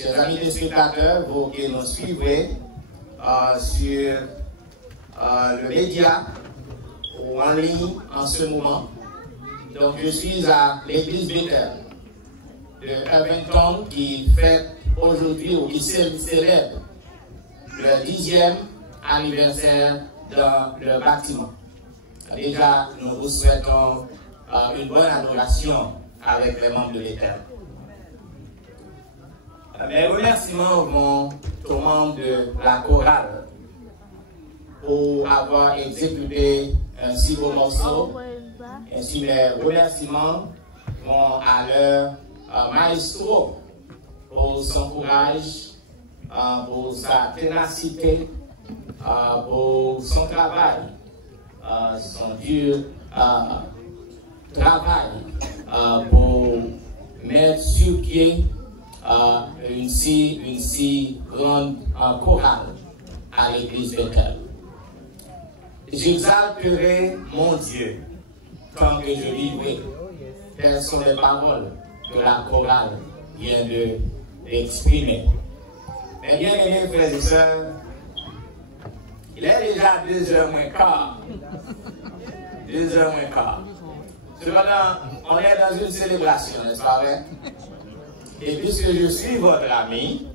chers amis téléspectateurs, vous qui nous suivez sur le média ou en ligne en ce moment. Donc je suis à l'église Bethel de Irvington qui fête aujourd'hui ou qui célèbre le 10e anniversaire dans le bâtiment. Déjà, nous vous souhaitons une bonne adoration avec les membres de l'Éternel. Mes remerciements vont aux membres de la chorale pour avoir exécuté un si beau morceau. Ainsi, mes remerciements vont à leur maestro pour son courage, pour sa ténacité, pour son travail, son dur travail pour mettre sur pied une si grande chorale à l'église Bethel. J'exalterai mon Dieu tant que je vivrai. Telles sont les paroles que la chorale vient d'exprimer. Mais bien aimés frères et sœurs, il est déjà 2h moins quart. 2h moins quart. Cependant, on est dans une célébration, n'est-ce pas vrai? Et puisque je suis votre ami,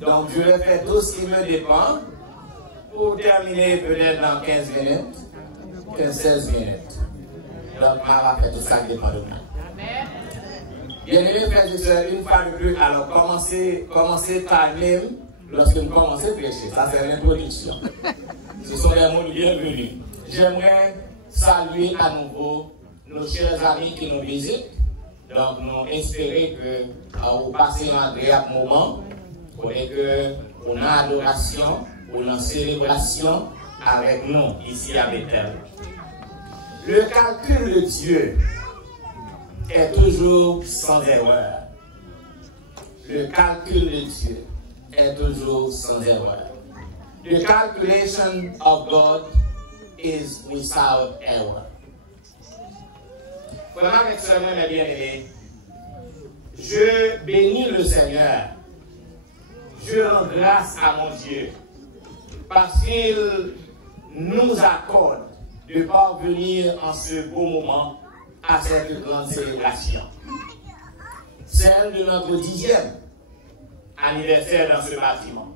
donc je vais faire tout ce qui me dépend pour terminer peut-être dans 15 minutes, 16 minutes. Donc, on va faire tout ça qui dépend de moi. Bien-aimés frères et sœurs, une fois de plus, alors commencez par même lorsque vous commencez à prêcher. Ça, c'est l'introduction. Ce sont les mots bienvenus. J'aimerais saluer à nouveau nos chers amis qui nous visitent. Donc, nous espérons que vous passez un agréable moment et que vous avez adoration, ou une célébration avec nous ici à Bethel. Le calcul de Dieu est toujours sans erreur. Le calcul de Dieu est toujours sans erreur. The calculation of God is without error. Frères et sœurs, mes bien-aimés, je bénis le Seigneur. Je rends grâce à mon Dieu parce qu'il nous accorde de parvenir en ce beau moment à cette grande célébration. Celle de notre 10e anniversaire dans ce bâtiment.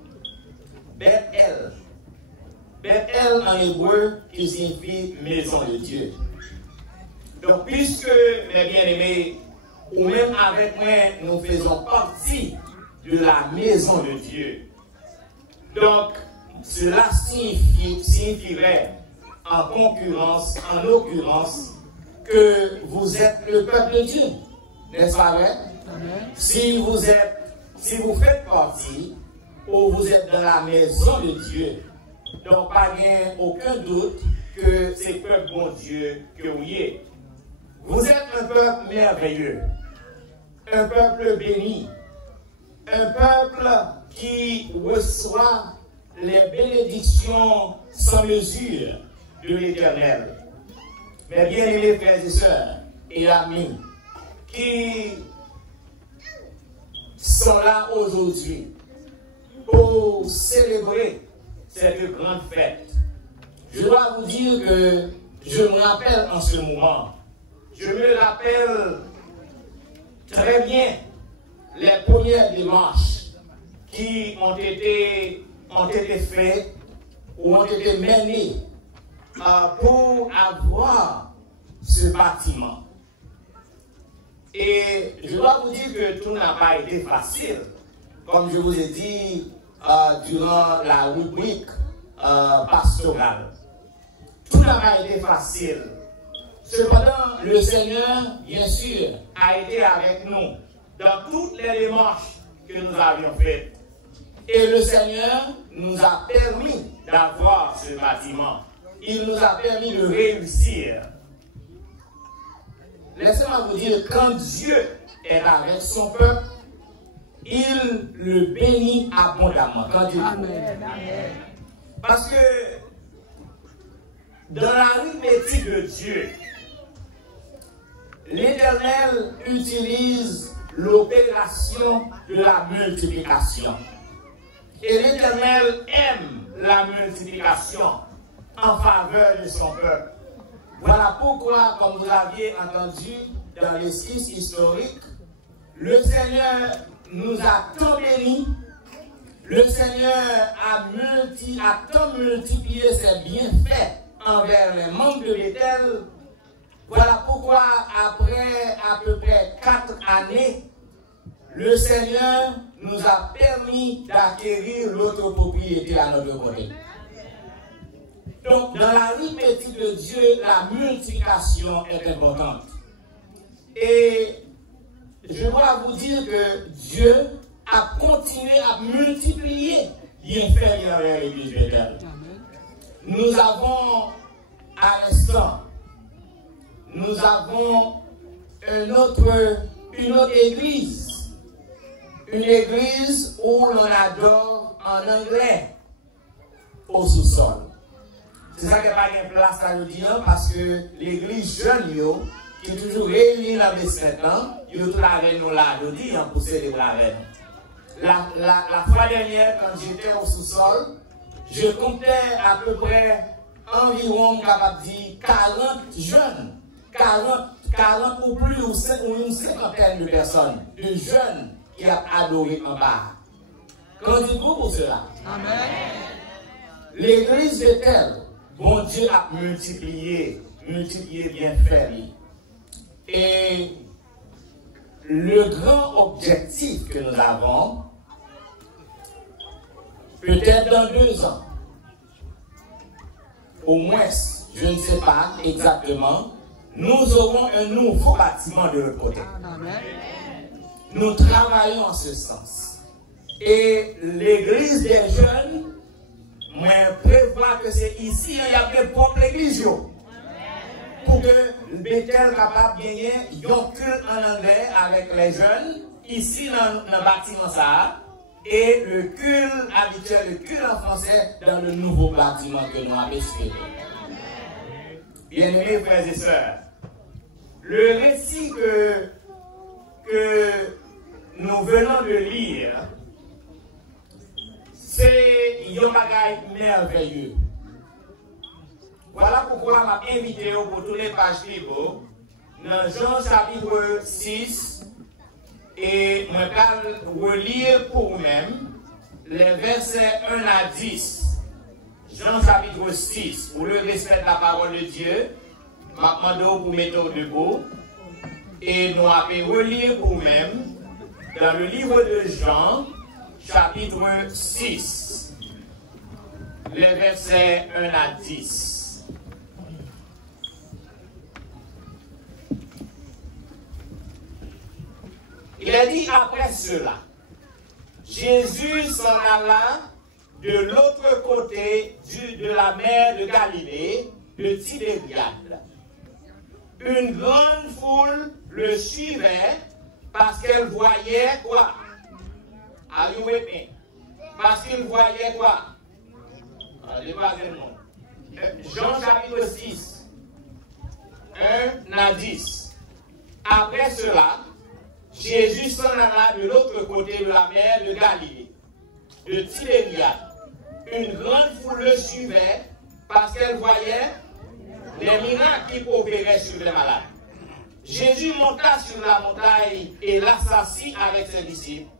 Bethel. Bethel en hébreu qui signifie maison de Dieu. Donc, puisque, mes bien-aimés, ou même avec moi, nous faisons partie de la maison de Dieu. Donc, cela signifierait en occurrence, que vous êtes le peuple de Dieu. N'est-ce pas vrai? Si vous faites partie, ou vous êtes dans la maison de Dieu, donc pas aucun doute que c'est peuple bon Dieu que vous y êtes. Vous êtes un peuple merveilleux, un peuple béni, un peuple qui reçoit les bénédictions sans mesure de l'Éternel. Mes bien-aimés frères et sœurs et amis qui sont là aujourd'hui pour célébrer cette grande fête, je dois vous dire que je me rappelle en ce moment, je me rappelle très bien les premières démarches qui ont été faites ou ont été menées pour avoir ce bâtiment. Et je dois vous dire que tout n'a pas été facile. Comme je vous ai dit durant la rubrique pastorale. Tout n'a pas été facile. Cependant, le Seigneur, bien sûr, a été avec nous dans toutes les démarches que nous avions faites. Et le Seigneur nous a permis d'avoir ce bâtiment. Il nous a permis de réussir. Laissez-moi vous dire, quand Dieu est avec son peuple, il le bénit abondamment. Quand Dieu Amen. Parce que dans l'arithmétique de Dieu, l'Éternel utilise l'opération de la multiplication. Et l'Éternel aime la multiplication en faveur de son peuple. Voilà pourquoi, comme vous l'aviez entendu dans l'esquisse historique, le Seigneur nous a tant bénis, le Seigneur a tant multiplié ses bienfaits envers les membres de Bethel. Voilà pourquoi, après à peu près 4 années, le Seigneur nous a permis d'acquérir l'autre propriété à notre côté. Donc, dans l'arithmétique de Dieu, la multiplication est importante. Et je dois vous dire que Dieu a continué à multiplier bienfaits envers l'Église Bethel. Nous avons à l'instant, nous avons une autre église. Une église où l'on adore en anglais au sous-sol. C'est ça qui n'a pas de place à le dire parce que l'église jeune, qui est toujours réunie dans les 7 ans, ils ont travaillé nous là, je dis, pour célébrer avec nous. La fois dernière, quand j'étais au sous-sol, je comptais à peu près environ, capable de dire, 40 jeunes, 40 ou plus, ou une cinquantaine de personnes, de jeunes qui a adoré en bas. Qu'en dites-vous pour cela? Amen. L'église Bethel, bon Dieu a multiplié bien fait. Et le grand objectif que nous avons, peut-être dans 2 ans, au moins, je ne sais pas exactement, nous aurons un nouveau bâtiment de l'autre côté. Amen. Nous travaillons en ce sens. Et l'église des jeunes, moi, prévoit que c'est ici, il y a des propres églises. Pour que Bethel capable de gagner un culte en anglais avec les jeunes, ici dans le bâtiment ça, et le culte habituel, le culte en français, dans le nouveau bâtiment que nous avons espéré. Bien-aimés frères et sœurs, le récit que nous venons de lire, c'est un bagage merveilleux. Voilà pourquoi je m'invite pour toutes les pages libres dans Jean chapitre 6 et je vais relire pour vous-même les versets 1 à 10. Jean chapitre 6, pour le respect de la parole de Dieu, je vais demander pour mettre debout et nous allons relire pour vous-même dans le livre de Jean, chapitre 6, les versets 1 à 10. Il a dit après cela, Jésus s'en alla de l'autre côté de la mer de Galilée, de Tibériade. Une grande foule le suivait parce qu'elle voyait quoi? Parce qu'il voyait quoi? Jean chapitre 6, 1 à 10. Après cela, Jésus s'en alla de l'autre côté de la mer de Galilée, de Tibériade. Une grande foule le suivait parce qu'elle voyait les miracles qui opéraient sur les malades. Jésus monta sur la montagne et la s'assit avec ses disciples.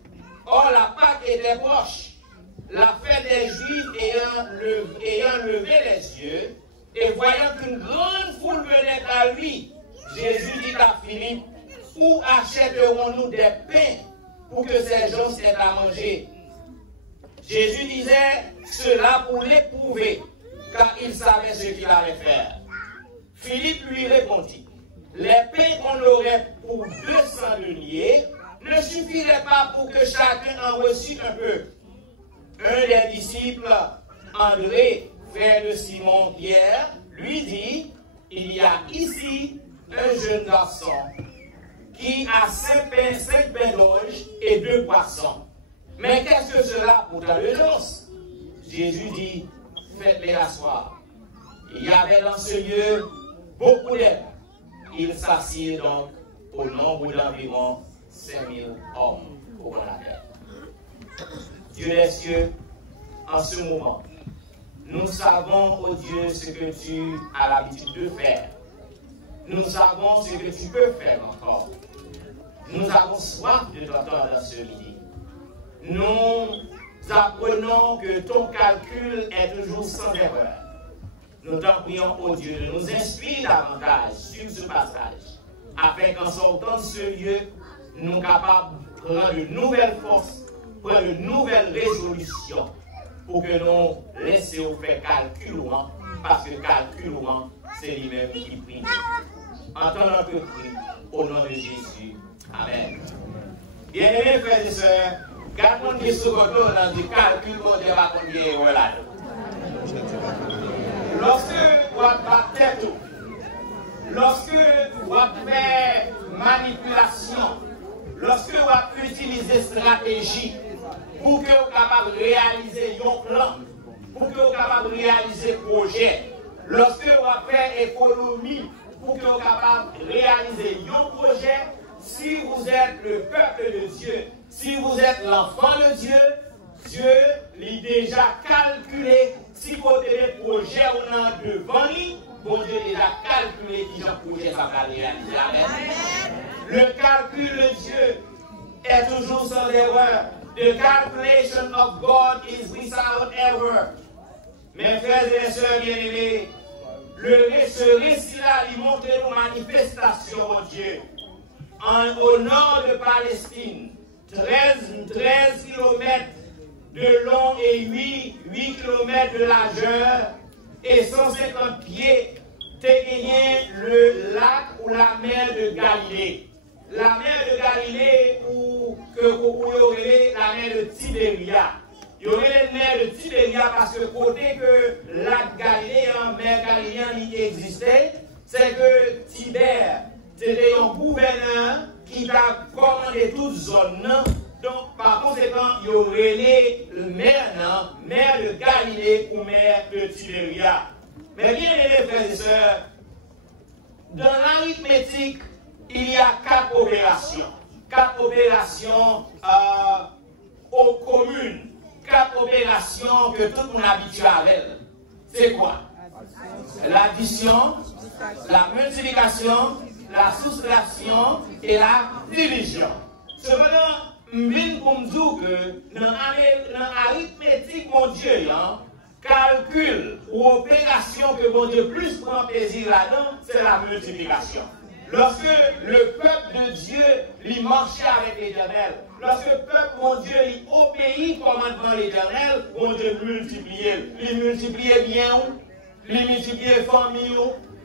Or, la Pâque était proche. La fête des Juifs ayant levé les yeux et voyant qu'une grande foule venait à lui, Jésus dit à Philippe, où achèterons-nous des pains pour que ces gens aient à manger? Jésus disait cela pour l'éprouver, car il savait ce qu'il allait faire. Philippe lui répondit, les pains qu'on aurait pour 200 deniers ne suffiraient pas pour que chacun en reçût un peu. Un des disciples, André, frère de Simon Pierre, lui dit, il y a ici un jeune garçon qui a 5 pains d'orge et 2 poissons. Mais qu'est-ce que cela pour tant de gens? Jésus dit, faites-les asseoir. Il y avait dans ce lieu beaucoup d'êtres. Ils s'assirent donc au nombre d'environ 5000 hommes pour la terre. Dieu des cieux, en ce moment, nous savons, oh Dieu, ce que tu as l'habitude de faire. Nous savons ce que tu peux faire encore. Nous avons soif de t'entendre dans ce midi. Nous apprenons que ton calcul est toujours sans erreur. Nous t'en prions, oh Dieu, de nous inspirer davantage sur ce passage, afin qu'en sortant de ce lieu, nous soyons capables de prendre de nouvelles forces, prendre de nouvelles résolutions, pour que nous laissions faire calcul, parce que calcul, c'est lui-même qui prie. Entendons que prie, au nom de Jésus. Amen. Bien-aimés frères et sœurs, quand on dit ce qu'on a dit calcul, on dit pas combien voilà. Lorsque vous avez tête, lorsque vous avez manipulation, lorsque vous avez utilisé stratégie pour que vous soyez capable de réaliser un plan, pour que vous soyez capable de réaliser un projet, lorsque vous avez économie, pour que vous soyez capable de réaliser un projet, si vous êtes le peuple de Dieu, si vous êtes l'enfant de Dieu, Dieu l'a déjà calculé. Si vous avez des projets devant lui, bon Dieu déjà calculé qui le projet ça va réaliser. Amen. Le calcul de Dieu est toujours sans erreur. The calculation of God is without error. Mes frères et sœurs bien-aimés, ce récit-là, il montre une manifestation, mon Dieu. Au nord de Palestine, 13 km de long et 8 km de largeur et 150 pieds, tu gagné le lac ou la mer de Galilée. La mer de Galilée ou vous aurez la mer de Tibéria. Il y aurait la mer de Tibéria parce que côté que lac Galilée, en mer Galiléenne y existait, c'est que Tibère, c'était un gouverneur qui a commandé toute zone. Donc, par conséquent, il y aurait le mer de Galilée ou mer de Tibéria. Mais bien aimés frères et sœurs, dans l'arithmétique, il y a 4 opérations. 4 opérations aux communes. 4 opérations que tout le monde habitue avec. C'est quoi? L'addition, la multiplication, la soustraction et la division. Cependant, je viens pour me dire que dans l'arithmétique, mon Dieu, calcul ou opération que mon Dieu plus prend plaisir là-dedans, c'est la multiplication. Lorsque le peuple de Dieu lui marchait avec l'Éternel, lorsque le peuple, mon Dieu, lui obéit au commandement de l'Éternel, mon Dieu multipliait. Il multipliait bien, il multipliait famille,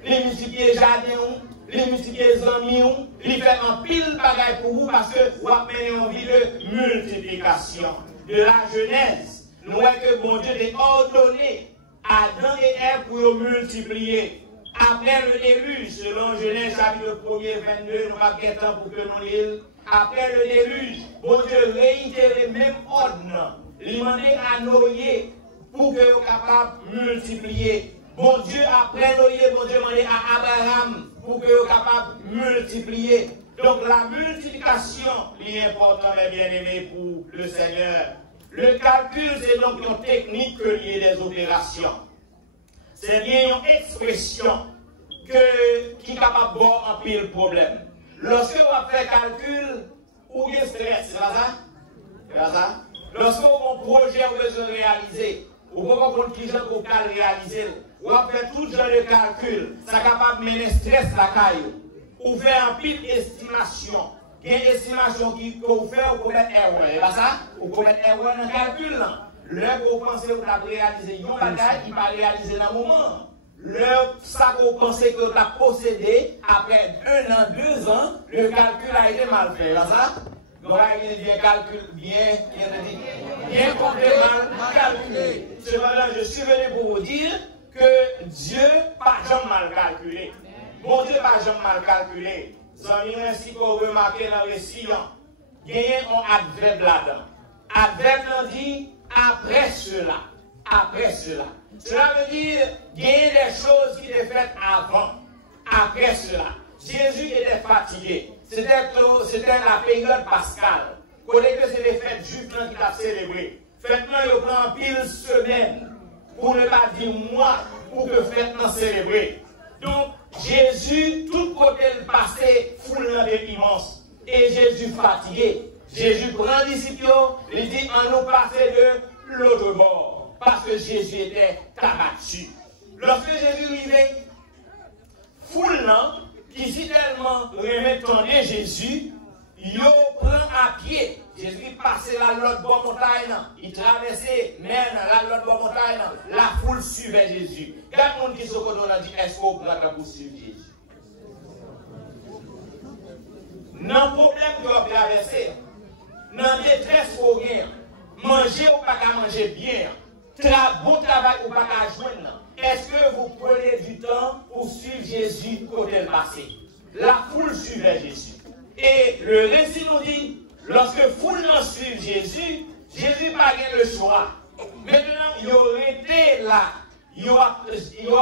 il multipliait jardin, il multipliait amis, il fait un pile bagaille pour vous parce que vous avez envie de multiplication. De la Genèse, nous voyons que mon Dieu a ordonné à Adam et Ève pour multiplier. Après le déluge, selon Genèse chapitre 1er, 22, nous avons temps pour que nous lisions. Après le déluge, bon Dieu réitère le même ordre. Il demandait à Noé pour que vous capables de multiplier. Bon Dieu, après Noé, bon Dieu demandait à Abraham pour que vous capables de multiplier. Donc la multiplication est importante, mes bien-aimés, pour le Seigneur. Le calcul, c'est donc une technique liée des opérations. C'est bien une expression qui est capable de voir un pile problème. Lorsque vous faites calcul, ou bien stress, c'est pas ça? C'est pas ça? Lorsque vous avez un projet que vous voulez réaliser, ou vous avez un qui vous pouvez réaliser, vous faites tout genre de calcul, ça est capable de mener stress la caille. Vous faites un pile estimation. Il y a une estimation qui vous fait, vous commettez erreur. C'est pas ça? Vous commettez erreur dans le calcul. L'heure que vous pensez que vous avez réalisé une bagaille, il va réaliser dans le moment. L'heure que vous pensez que vous avez possédé, après 1 an, 2 ans, le calcul a été mal fait. C'est ça? Donc, il y a un calcul bien complètement calculé. Cependant, je suis venu pour vous dire que Dieu n'a pas jamais mal calculé. Bon Dieu n'a pas jamais mal calculé. Vous avez ainsi qu'on remarque dans le récit, il y a un adverbe là-dedans. Adverbe dit après cela. Après cela. Cela veut dire qu'il y a des choses qui étaient faites avant. Après cela. Jésus était fatigué. C'était la période pascale. Connaissez que c'est les fêtes juives qui t'a célébré. Faites-moi, il prend pile semaine, pour ne pas dire mois, pour que faites-moi célébrer. Donc, Jésus, tout côté le passé, foule immense. Et Jésus fatigué. Jésus prend les disciples, il dit, on nous passer de l'autre bord. Parce que Jésus était abattu. Lorsque Jésus arrivait, foule qui si tellement remettait Jésus, il prend à pied. Jésus passait la l'autre bord montagne, il traversait même la l'autre bord montagne, la foule suivait Jésus. Quand on dit ce qu'on a dit, est-ce qu'on prend pour suivre Jésus? Non problème que vous traversez, non détresse pour rien, manger ou pas qu'à manger bien, bon travail ou pas qu'à joindre. Est-ce que vous prenez du temps pour suivre Jésus côté le passé? La foule suivait Jésus. Et le récit nous dit, lorsque la foule suit Jésus, Jésus n'a pas le choix. Maintenant, il aurait été là. Il aura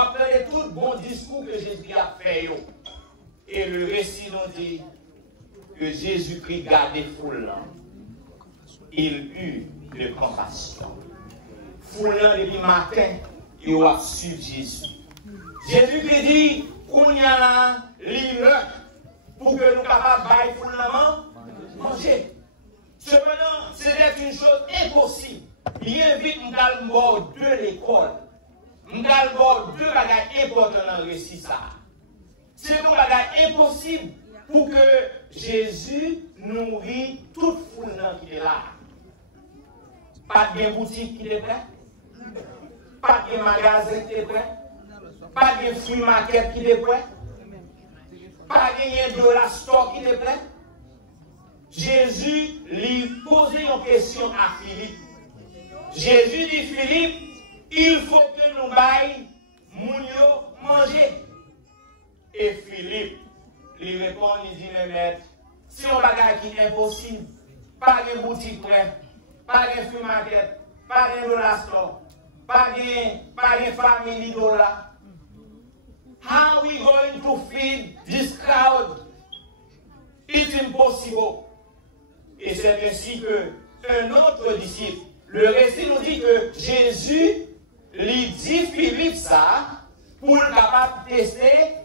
appelé tout bon discours que Jésus a fait. Et le récit nous dit que Jésus-Christ gardait la foule. Il eut de compassion. Foule depuis le matin, il va suivre Jésus. Jésus-Christ dit, qu'on y a là, l'île, pour que nous soyons capables de foule manger. Cependant, c'était une chose impossible. Il invite nous mort de l'école. Nous mort deux bagages importants dans le récit. C'est un bagage impossible pour que Jésus nourrit toute foule qui est là. Pas de boutique qui est prêt. Pas de magasin qui est prêt. Pas de fruits market qui est prêt. Pas de la store qui est prêt. Jésus lui posait une question à Philippe. Jésus dit, Philippe, il faut que nous baillions manger. Et Philippe lui répond, il dit, mais maître, si on bagage qui est impossible, pas de boutique prêt, pas de fruits market, pas de la store, pas de famille dollar. How are we going to feed this crowd? It's impossible. Et c'est ainsi qu'un autre disciple, le récit nous dit que Jésus lui dit Philippe ça pour le capable de tester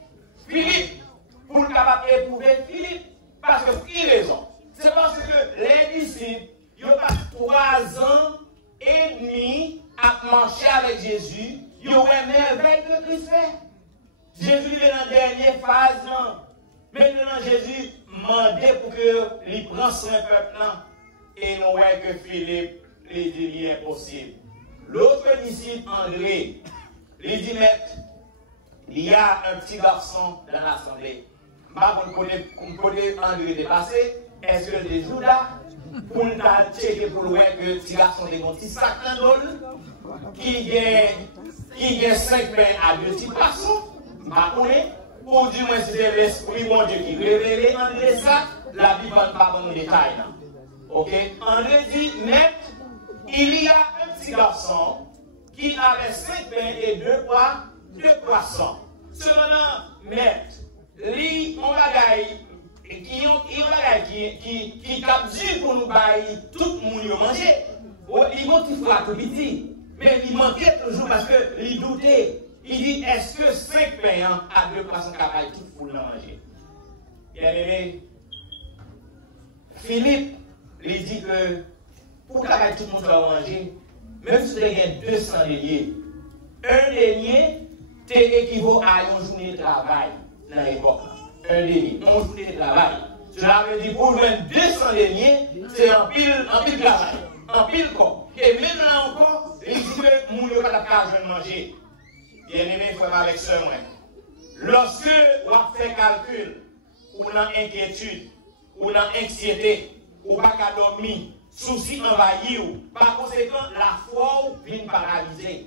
Philippe, pour le capable d'éprouver Philippe. Parce que, qui raison? C'est parce que les disciples, ils ont passé 3 ans et demi à marcher avec Jésus, ils ont aimé avec le Christ fait. Jésus est dans la dernière phase. Maintenant, Jésus demandait pour qu'il prenne son peuple. Et nous voyons que Philippe lui dit qu'il est impossible. L'autre disciple, André, lui dit, maître, il y a un petit garçon dans l'assemblée. Vous connaissez André dépassé. Est-ce que c'est Judas? Pour nous checker pour voir que le petit garçon est un petit sac qui a 5 pains à 2 petits poissons. Ou du moins c'est l'esprit mon Dieu qui révèle André ça, la Bible ne parle pas de détails. Ok? André dit, maître, il y a un petit garçon qui avait 5 pains et 2 poissons. Cependant, maître, lui, on bagaille qui cap dur pour nous bailler tout le monde manger. Il motive à tout petit, mais il manquait toujours parce qu'il doutait. Il dit, est-ce que 5 pains à 2 poissons capables tout pour nous manger? Bien aimé, Philippe lui dit que pour que tout le monde va manger, même si tu as 200 deniers, un denier équivaut à une journée de travail dans l'époque. Un denier, une journée de travail. Cela veut dire pour 200 deniers, c'est en pile travail, en pile corps. Et maintenant encore, il dit que mon Dieu va pas manger. Bien-aimé, frère avec soeur, lorsque on fait calcul, ou dans inquiétude, ou dans anxiété, ou pas qu'à dormir, souci envahi, par conséquent, la foi vient paralyser.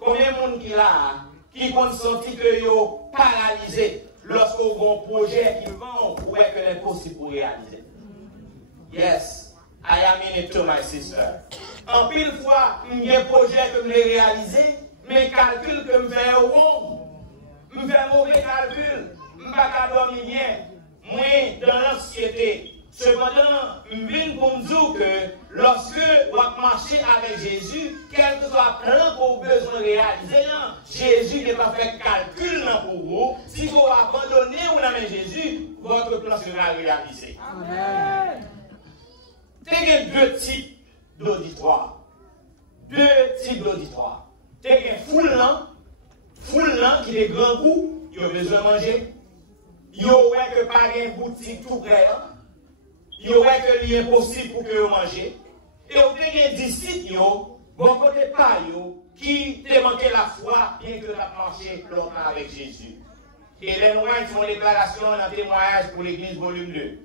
Combien de monde qui là, qui consenti que yo paralysé lorsqu'on a un projet qui vend, ou est que l'impossible pour réaliser? Yes, I am in it too, my sister. En pile fois, il y a un projet que je réalisé, mes calculs que je fais au je fais mauvais calcul, je ne vais pas dormir bien, moi, dans l'anxiété. Cependant, je viens pour me dire que lorsque vous marchez avec Jésus, quel que soit le plan que vous avez besoin de réaliser, Jésus n'est pas fait calcul pour vous. Si vous abandonnez ou n'avez Jésus, votre plan sera réalisé. Amen. Il y a deux types d'auditoire. Deux types d'auditoire. Il y a foule qui est grand goût, il a besoin de manger. Il y a que pas une boutique tout près. Il y aurait que c'est impossible pour que vous mangez. Et vous avez des disciples, bon côté pas, qui te manqué la foi, bien que tu as marché longtemps avec Jésus. Et les White font déclaration dans le témoignage pour l'Église, volume 2,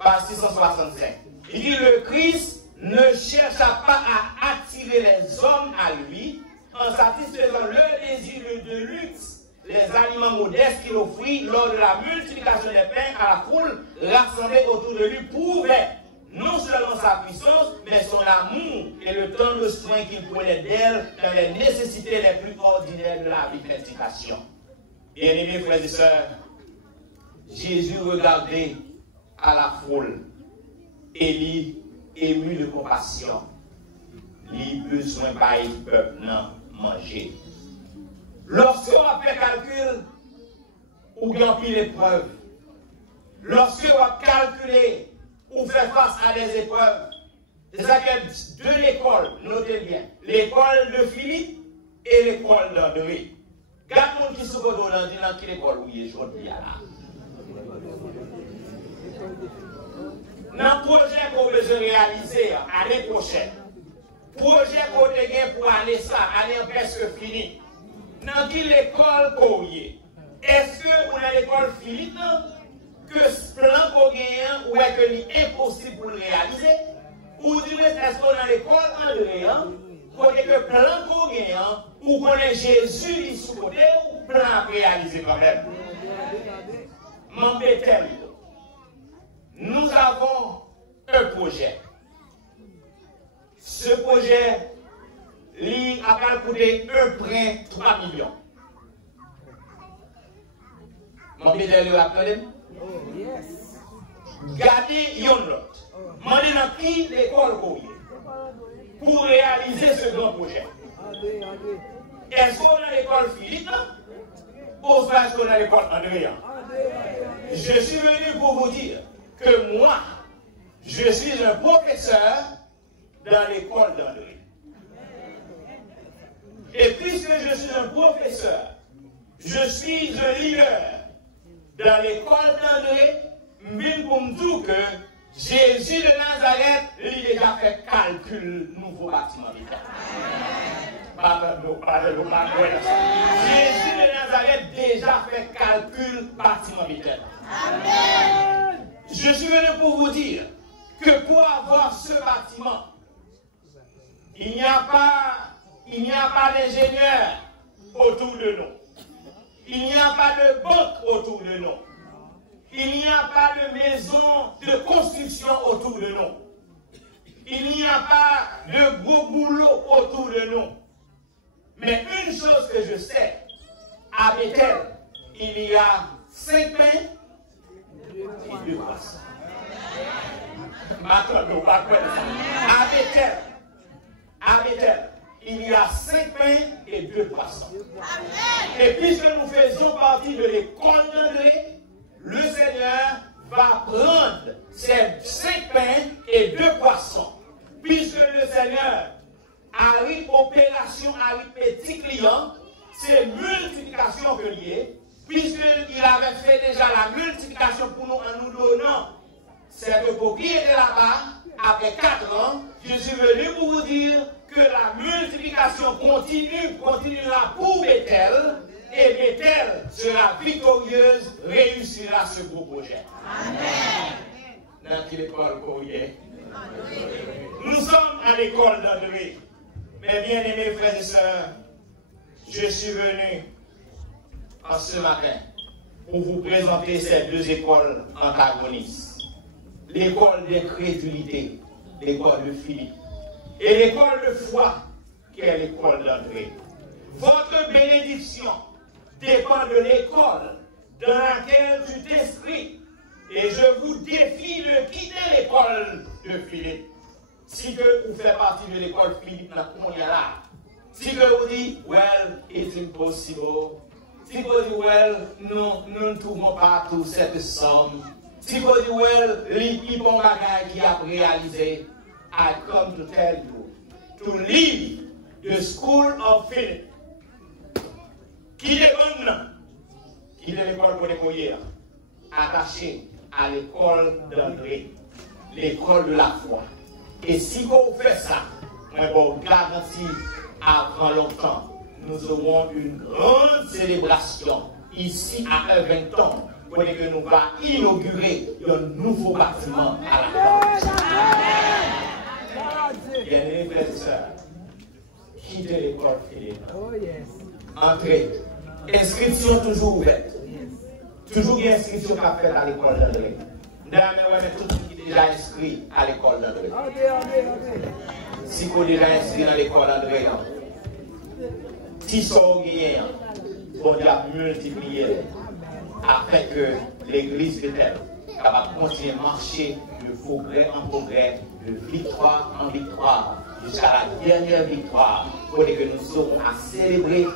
page 665. Il dit le Christ ne chercha pas à attirer les hommes à lui en satisfaisant leur désir de luxe. Les aliments modestes qu'il offrit lors de la multiplication des pains à la foule rassemblée autour de lui prouvaient non seulement sa puissance, mais son amour et le temps de soin qu'il prenait d'elle dans les nécessités les plus ordinaires de la vie de prédication. Bien-aimés frères et sœurs, Jésus regardait à la foule et lui, ému de compassion, lui besoin par le peuple manger. Lorsque on fait calcul, ou gagne l'épreuve. Lorsque on calcule ou fait face à des épreuves, c'est ça qu'il y a deux écoles, notez bien. L'école de Philippe et l'école d'André. Gardez-nous qui se voit dans quelle école où il est aujourd'hui là. Dans le projet qu'on veut réaliser l'année prochaine, projet qu'on a pour aller ça, année presque finie. Dans quelle école qu'on est? Est-ce qu'on a l'école Philippe que ce plan qu'on gagne ou est-ce que c'est impossible pour le réaliser? Ou est-ce qu'on a l'école André qu'on est que plan qu'on gagne ou qu'on est Jésus sous côté ou plan à réaliser quand même? M'embêtez-le. Nous avons un projet. Ce projet, il a coûté un prêt 3 millions. M'embêtez-le après. Gardez yon l'autre. Mandez dans qui l'école pour réaliser ce grand projet. Est-ce qu'on a l'école Philippe ou est-ce qu'on a l'école André? Je suis venu pour vous dire que moi, je suis un professeur dans l'école d'André. Et puisque je suis un professeur, je suis un leader dans l'école d'André, mais pour me dire que Jésus de Nazareth, il a déjà fait calcul nouveau bâtiment. Jésus de Nazareth déjà fait calcul bâtiment vital. Je suis venu pour vous dire que pour avoir ce bâtiment, il n'y a pas d'ingénieur autour de nous. Il n'y a pas de banque autour de nous. Il n'y a pas de maison de construction autour de nous. Il n'y a pas de gros boulot autour de nous. Mais une chose que je sais, à Bethel, il y a 5 pains et 2 poissons. À Bethel, il y a 5 pains et 2 poissons. Et puisque nous faisons partie de l'école d'André, le Seigneur va prendre ces 5 pains et 2 poissons. Puisque le Seigneur a une opération arithmétique client, c'est multiplication que lié, puisqu'il avait fait déjà la multiplication pour nous en nous donnant cette propriété là-bas, après 4 ans, je suis venu pour vous dire que la multiplication continuera pour Bethel, et Bethel sera victorieuse, réussira ce beau projet. Amen. Dans quelle école qu'on est? Nous sommes à l'école d'André. Mes bien-aimés frères et sœurs, je suis venu en ce matin pour vous présenter ces deux écoles antagonistes. L'école d'incrédulité, l'école de Philippe, et l'école de foi, qui est l'école d'André. Votre bénédiction dépend de l'école dans laquelle tu t'inscris. Et je vous défie de quitter l'école de Philippe. Si que vous faites partie de l'école Philippe, on est là. Si que vous dites, well, it's impossible. Si vous dites, well, nous ne trouvons pas toute cette somme. Si vous dites, well, les bons bagages qui a réalisé, I come to tell you to leave the school of Philip. Qui est bon? Qui est l'école pour les courir? Attaché à l'école d'André, l'école de la foi. Et si vous faites ça, je vous garantis, avant longtemps, nous aurons une grande célébration ici à 20 ans pour que nous va inaugurer un nouveau bâtiment à la France. Bien-aimés frères et sœurs, quittez l'école Philippe. Entrez. Inscription toujours ouverte. Toujours une inscription qu'a fait à l'école d'André. D'ailleurs, tout le monde qui est déjà inscrit à l'école d'André. Si vous êtes déjà inscrit à l'école d'André, si vous êtes on doit multiplier afin que l'Église peut-être capable de continuer à marcher de progrès en progrès, de victoire en victoire, jusqu'à la dernière victoire, pour que nous saurons à célébrer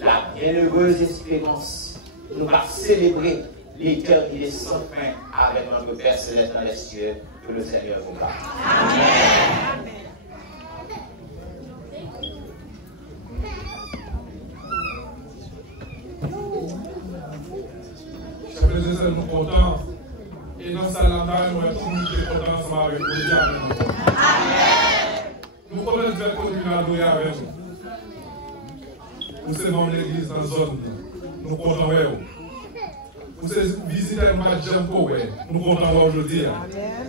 la bienheureuse espérance. Nous allons célébrer l'éternité sans fin avec notre Père Céleste dans les cieux, que le Seigneur vous garde. Amen. Chers frères et sœurs, nous sommes contents. Et dans ce salamage, nous sommes tous contents ensemble avec vous. Amen. Nous connaissons de continuer à adorer avec vous. Nous sommes l'église dans la zone. Nous sommes contents avec vous. Nous sommes visiteurs de Madjamko. Nous sommes contents aujourd'hui. Amen.